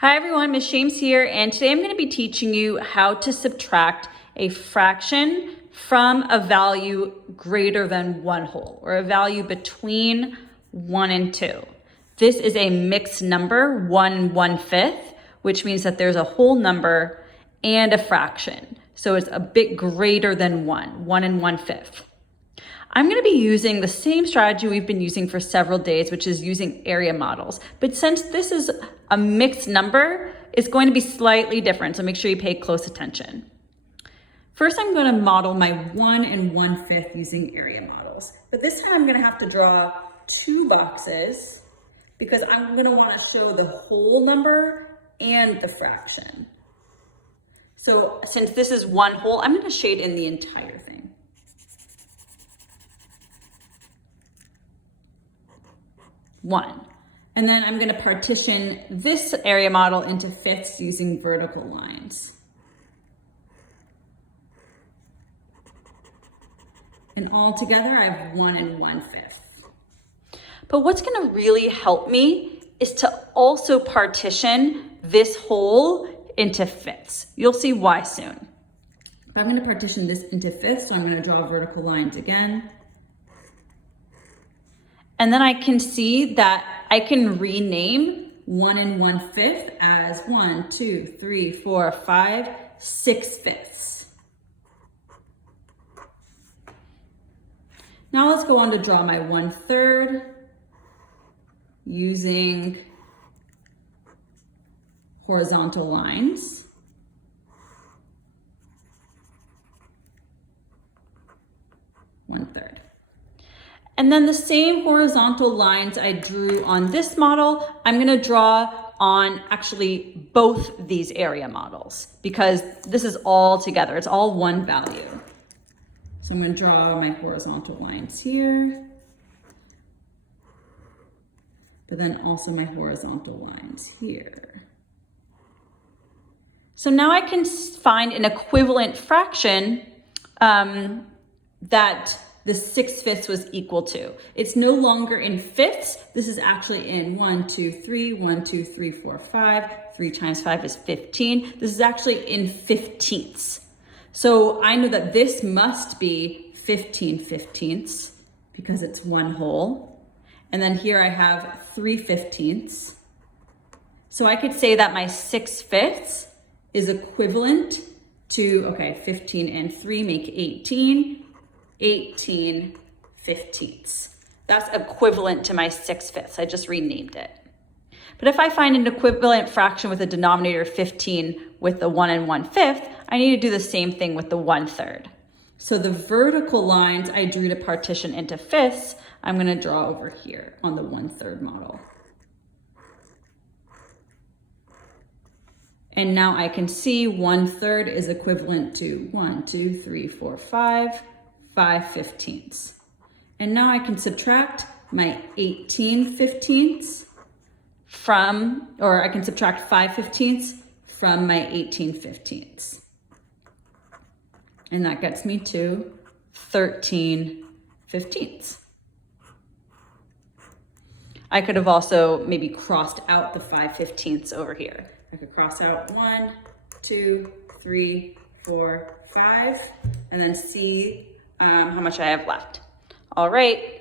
Hi everyone, Ms. Shames here, and today I'm going to be teaching you how to subtract a fraction from a value greater than 1 whole, or a value between 1 and 2. This is a mixed number, 1 1/5, which means that there's a whole number and a fraction. So it's a bit greater than 1 and 1/5. I'm going to be using the same strategy we've been using for several days, which is using area models. But since this is a mixed number, it's going to be slightly different, so make sure you pay close attention. First, I'm going to model my 1 and 1/5 using area models. But this time I'm going to have to draw 2 boxes because I'm going to want to show the whole number and the fraction. So since this is 1 whole, I'm going to shade in the entire thing. One. And then I'm going to partition this area model into fifths using vertical lines. And all together I have 1 and 1/5. But what's going to really help me is to also partition this whole into fifths. You'll see why soon. But I'm going to partition this into fifths, so I'm going to draw vertical lines again. And then I can see that I can rename 1 and 1/5 as 1, 2, 3, 4, 5, 6 fifths. Now let's go on to draw my 1/3 using horizontal lines. One-third. And then the same horizontal lines I drew on this model, I'm going to draw on actually both these area models because this is all together. It's all one value. So I'm going to draw my horizontal lines here, but then also my horizontal lines here. So now I can find an equivalent fraction that the 6 fifths was equal to. It's no longer in fifths. This is actually in 1, 2, 3, 1, 2, 3, 4, 5. 3 times 5 is 15. This is actually in 15ths. So I know that this must be 15 15ths because it's 1 whole. And then here I have 3 15ths. So I could say that my 6 fifths is equivalent to, okay, 15 and 3 make 18. 18 15ths. That's equivalent to my 6 fifths. I just renamed it. But if I find an equivalent fraction with a denominator of 15 with the 1 and 1/5, I need to do the same thing with the 1/3. So the vertical lines I drew to partition into fifths, I'm going to draw over here on the 1/3 model. And now I can see 1/3 is equivalent to 1, 2, 3, 4, 5 15ths. And now I can subtract my 18 15ths from, or I can subtract 5 15ths from my 18 15ths. And that gets me to 13 15ths. I could have also maybe crossed out the 5 15ths over here. I could cross out 1, 2, 3, 4, 5, and then see how much I have left. All right,